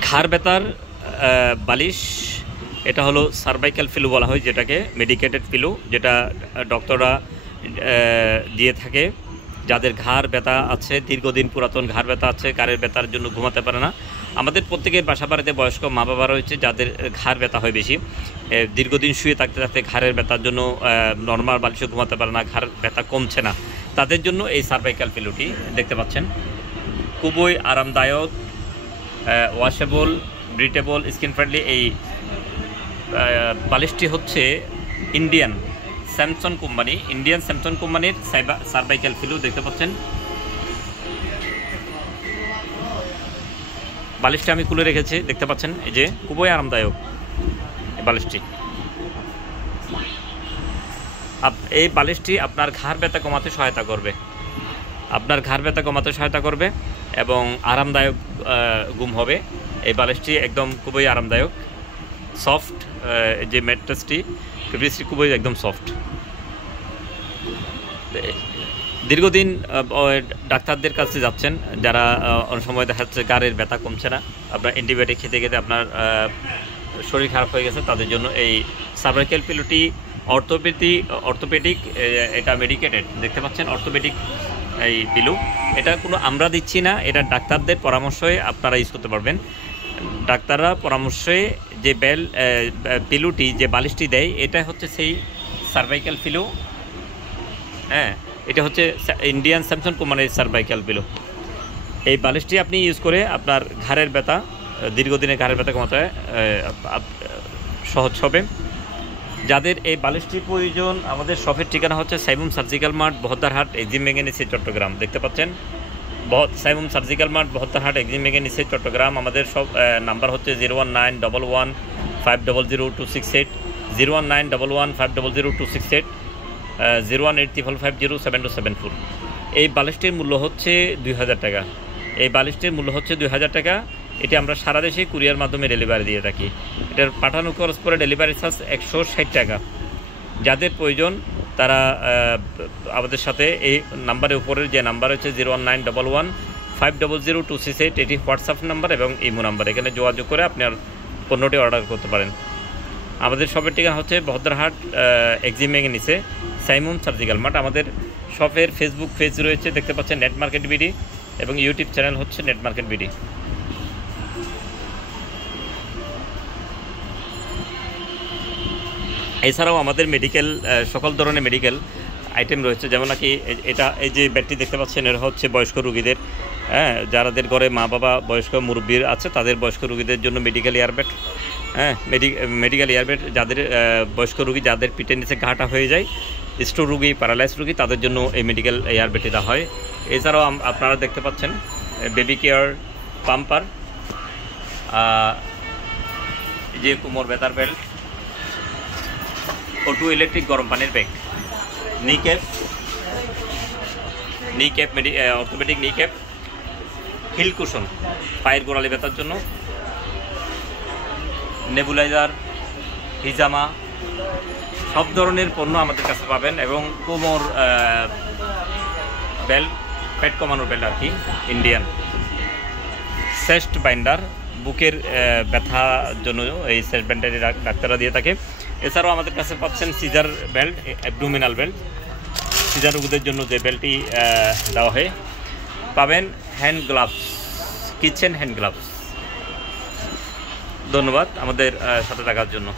ঘাড় ব্যথার বালিশ, এটা হলো সার্ভাইকাল পিলো বলা হয়, যেটাকে মেডিকেটেড পিলো, যেটা ডক্টররা দিয়ে থাকে যাদের ঘাড় ব্যথা আছে, দীর্ঘদিন পুরাতন ঘাড় ব্যথা আছে, ঘাড়ের ব্যথার জন্য ঘুমাতে পারে না। আমাদের প্রত্যেকের বাসা বাড়িতে বয়স্ক মা বাবা রয়েছে যাদের ঘাড় ব্যথা হয় বেশি, দীর্ঘদিন শুয়ে থাকতে থাকতে ঘাড়ের ব্যথার জন্য নর্মাল বালিশে ঘুমাতে পারে না, ঘাড় ব্যথা কমছে না, তাদের জন্য এই সার্ভাইকাল পিলোটি দেখতে পাচ্ছেন। খুবই আরামদায়ক, ওয়াশেবল, ব্রিটেবল, স্কিন ফ্রেন্ডলি। এই বালিশটি হচ্ছে ইন্ডিয়ান স্যামসং কোম্পানির সার্ভাইকাল পিলো দেখতে পাচ্ছেন। বালিশটা আমি খুলে রেখেছি, দেখতে পাচ্ছেন, এই যে খুবই আরামদায়ক এই বালিশটি। এই বালিশটি আপনার ঘাড় ব্যথা কমাতে সহায়তা করবে, এবং আরামদায়ক ঘুম হবে। এই বালিশটি একদম খুবই আরামদায়ক, সফট, যে ম্যাট্রেসটি খুবই একদম সফট। দীর্ঘদিন ডাক্তারদের কাছে যাচ্ছেন, যারা অনেক সময় দেখা যাচ্ছে ঘাড়ের ব্যথা কমছে না, আপনার অ্যান্টিবায়োটিক খেতে খেতে আপনার শরীর খারাপ হয়ে গেছে, তাদের জন্য এই সার্ভাইকাল পিলোটি অর্থোপেডিক, এটা মেডিকেটেড, দেখতে পাচ্ছেন, অর্থোপেডিক এই পিলো। এটা কোনো আমরা দিচ্ছি না, এটা ডাক্তারদের পরামর্শে আপনারা ইউজ করতে পারবেন। ডাক্তাররা পরামর্শে যে পিলোটি, যে বালিশটি দেয়, এটা হচ্ছে সেই সার্ভাইকাল পিলো। হ্যাঁ, এটা হচ্ছে ইন্ডিয়ান স্যামসং কোম্পানির সার্ভাইকাল পিলো। এই বালিশটি আপনি ইউজ করে আপনার ঘাড়ের ব্যথা, দীর্ঘদিনের ঘাড়ের ব্যথা কমাতে সহজ হবে। যাদের এই বালিশটি প্রয়োজন, আমাদের শপের ঠিকানা হচ্ছে Saimum surgical mart, Bahaddarhat, Exim ব্যাংকের নিচে, চট্টগ্রাম। দেখতে পাচ্ছেন, Saimum surgical mart, Bahaddarhat, Exim ব্যাংকের নিচে, চট্টগ্রাম। আমাদের সব নাম্বার হচ্ছে 01911500268, 01911500268, 01855507274। এই বালিশটির মূল্য হচ্ছে 2000 টাকা। এটি আমরা সারা দেশে কুরিয়ার মাধ্যমে ডেলিভারি দিয়ে থাকি। এটার পাঠানো খরচ পরে ডেলিভারি চার্জ 160 টাকা। যাদের প্রয়োজন তারা আমাদের সাথে এই নাম্বারের উপরের যে নাম্বার হচ্ছে 01911500268, এটি হোয়াটসঅ্যাপ নাম্বার এবং ইমো নাম্বার, এখানে যোগাযোগ করে আপনার পণ্যটি অর্ডার করতে পারেন। আমাদের শপের ঠিকানা হচ্ছে বহদ্দারহাট, এক্সিম ব্যাংকের নিচে, সাইমুম সার্জিক্যাল মার্ট। আমাদের শপের ফেসবুক পেজ রয়েছে, দেখতে পাচ্ছেন, নেট মার্কেট বিডি, এবং ইউটিউব চ্যানেল হচ্ছে নেট মার্কেট বিডি। এছাড়াও আমাদের সকল ধরনের মেডিকেল আইটেম রয়েছে, যেমন নাকি এই যে ব্যাগটি দেখতে পাচ্ছেন, এটা হচ্ছে বয়স্ক রোগীদের, হ্যাঁ, যাদের ঘরে মা বাবা বয়স্ক মুরব্বী আছে, তাদের বয়স্ক রোগীদের জন্য মেডিকেল এয়ারব্যাগ, হ্যাঁ, মেডিকেল এয়ারব্যাগ, যাদের বয়স্ক রোগী, যাদের পিঠের নিচে ঘাটা হয়ে যায়, স্ট্রোক রোগী, প্যারালাইজ রোগী, তাদের জন্য এই মেডিকেল এয়ারব্যাগটি দেওয়া হয়। এছাড়াও আপনারা দেখতে পাচ্ছেন বেবি কেয়ার পাম্পার, যে কোমর ব্যথার বেল্ট, অটো ইলেকট্রিক গরম পানির ব্যাগ, নি ক্যাপ, অর্থোপেডিক নি ক্যাপ, হিল কুশন, পায়ের গোড়ালি ব্যথার জন্য, নেবুলাইজার, হিজামা, সব ধরনের পণ্য আমাদের কাছে পাবেন। এবং কোমর বেল্ট, পেট কমানোর বেল্ট আর কি, ইন্ডিয়ান চেস্ট বাইন্ডার, বুকের ব্যথার জন্য এই চেস্ট বাইন্ডারই ডাক্তাররা দিয়ে থাকে। এছাড়াও আমাদের কাছে পাচ্ছেন caesar belt, abdominal belt, caesar রোগীদের জন্য যে বেল্টটি দেওয়া হয়। পাবেন hand gloves, kitchen hand gloves. ধন্যবাদ আমাদের সাথে থাকার জন্য।